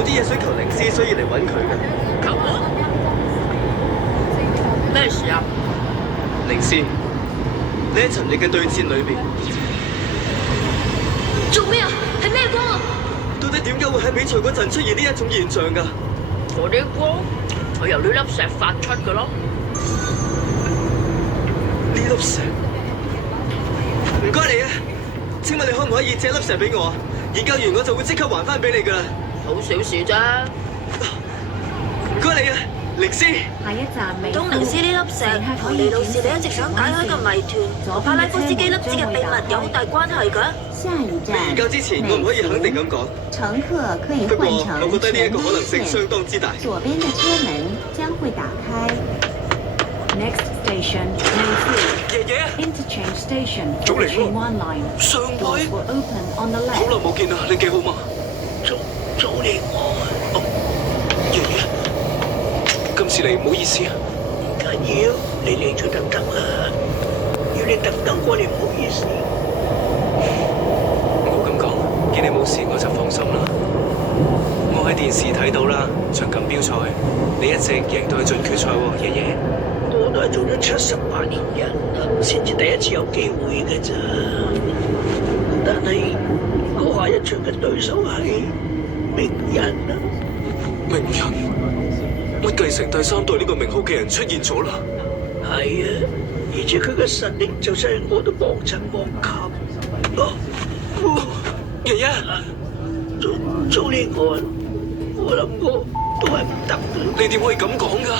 有啲嘢想求靈師，所以嚟揾佢嘅。求我？咩事啊？靈師，你喺尋日嘅對戰裏邊，做咩啊？係咩光啊？到底點解會喺比賽嗰陣出現呢一種現象㗎？嗰啲光係由呢粒石發出嘅咯。呢粒石，唔該你啊！請問你可唔可以借粒石俾我啊？研究完我就會即刻還翻俾你㗎啦。好小事啫。唔該你啊，靈師。下一站美東寧斯呢粒石同尼路士你一直想解開嘅謎團，同帕拉夫斯基粒子嘅秘密有好大關係㗎。下一站研究之前我唔可以肯定咁講。乘客可以不過換乘我覺得呢一全個可能性路相線，當之大。左邊的車門將會打開。Next station, Mayfield 爺爺， Interchange Station, 早嚟 Train 喎 One Line. 上 Doors 位， will open on the 好 left. 耐冇見啦，你幾好嘛？早嚟我。爺爺，今次嚟唔好意思啊。唔緊要，你嚟咗就得啦。要你特登過嚟唔好意思。唔好咁講，見你冇事我就放心啦。我喺電視睇到啦，場錦標賽，你一直贏到去準決賽喎，爺爺。我都係做咗78年人啦，先至第一次有機會嘅咋。但係嗰下一場嘅對手係名人啊！名人？乜繼承第三代呢個名號嘅人出現咗啦？係啊，而且佢嘅實力就真係我都望塵莫及。爺爺，早呢我諗我都係唔得嘅。你點可以咁講㗎？